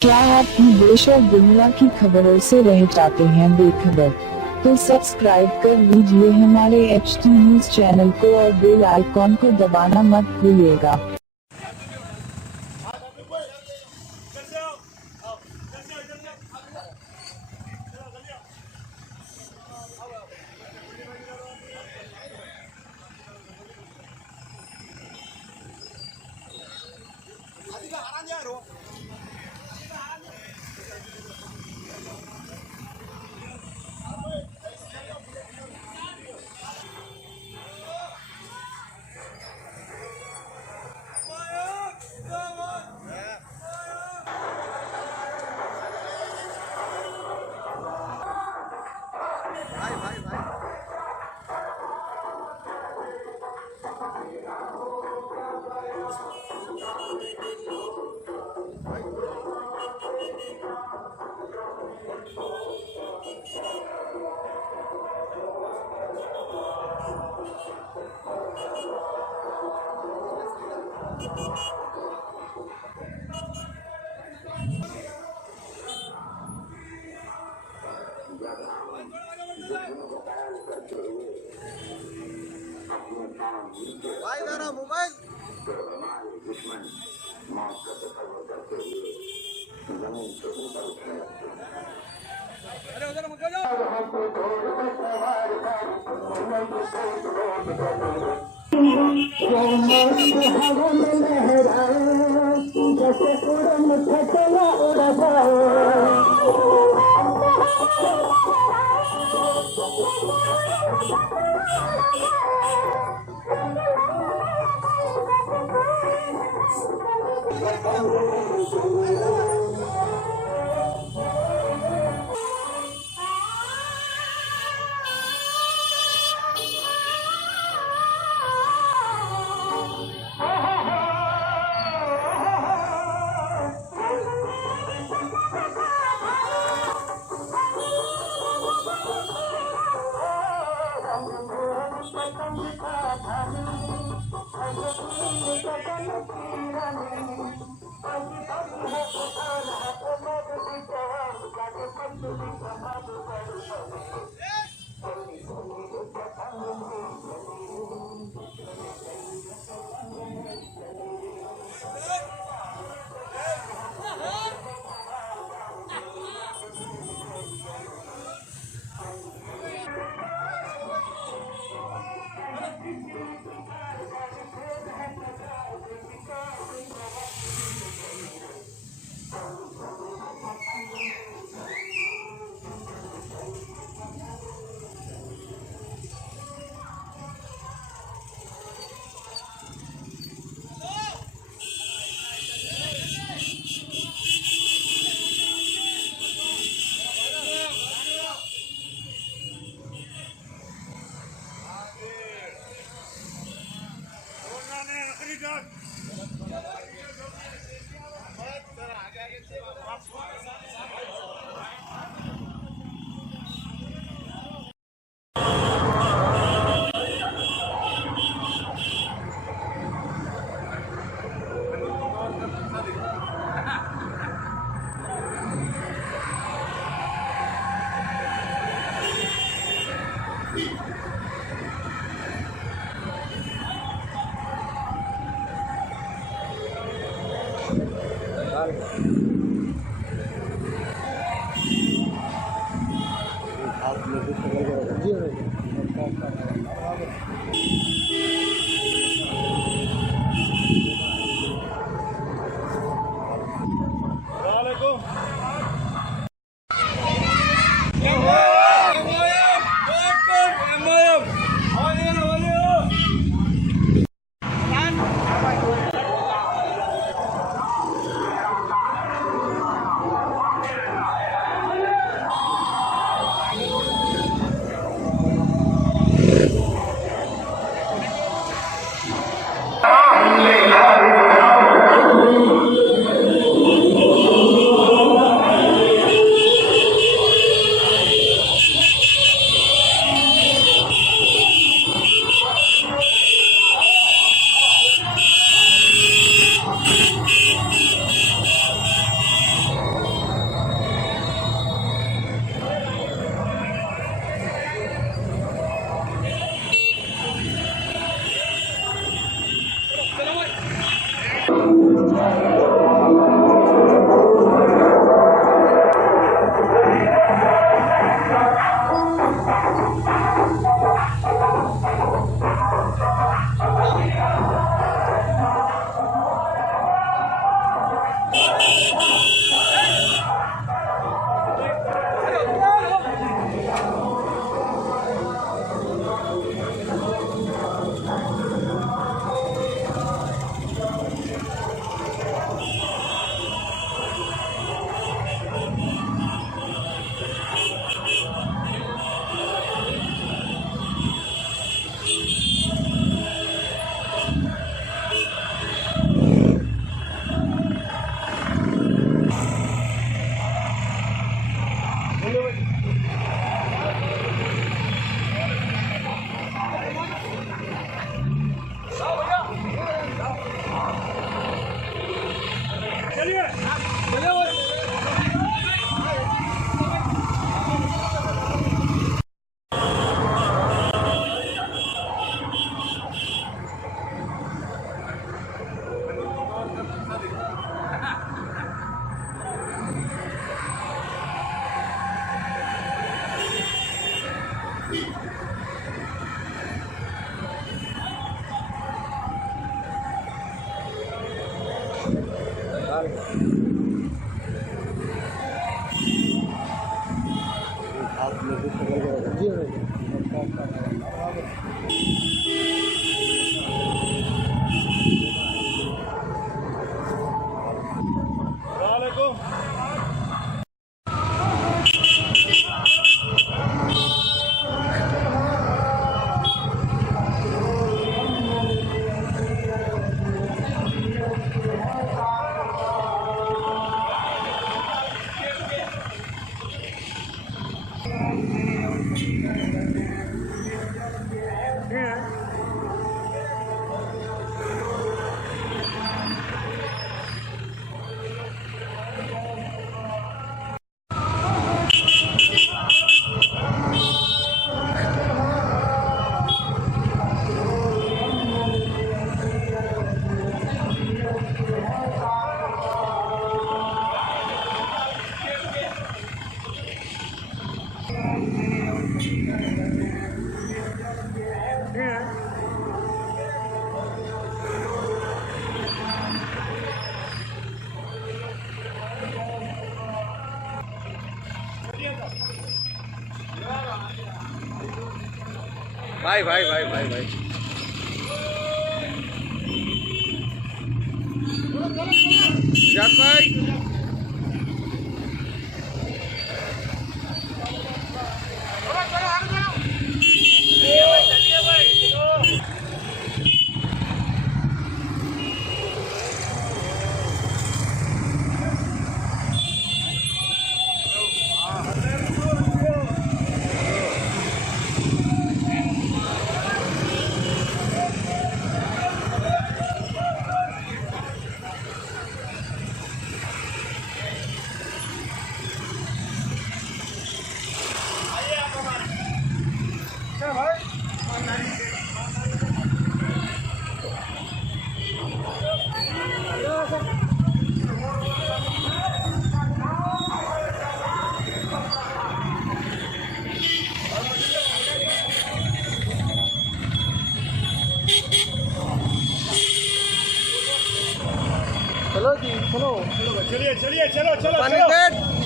क्या आप देश और दुनिया की खबरों से रह जाते हैं बेखबर? तो सब्सक्राइब कर लीजिए हमारे HT न्यूज चैनल को और बेल आइकॉन को दबाना मत भूलिएगा। भाई मेरा मोबाइल दुश्मन मौत का तकबर करते हुए जमीन से ऊपर उठने लगते हैं। अरे उधर मत जाओ। भाई भाई भाई भाई भाई जात भाई चलो जी चलो चलिए चलिए चलो चलो चलो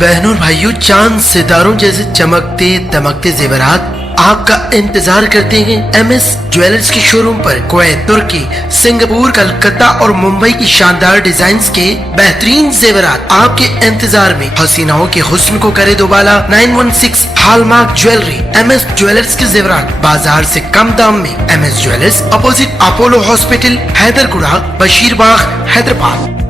बहनों और भाइयों, चांद सितारों जैसे चमकते दमकते जेवरात आपका इंतजार करते हैं एमएस ज्वेलर्स के शोरूम पर। कुवैत, तुर्की, सिंगापुर, कलकत्ता और मुंबई की शानदार डिजाइन्स के बेहतरीन जेवरात आपके इंतजार में। हसीनाओं के हुस्न को करे दोबाला। 916 हॉलमार्क ज्वेलरी। एमएस ज्वेलर्स के जेवरात बाजार से कम दाम में। MS jewellers, opposite Apollo hospital, Haidarguda, Basheerbagh, हैदराबाद।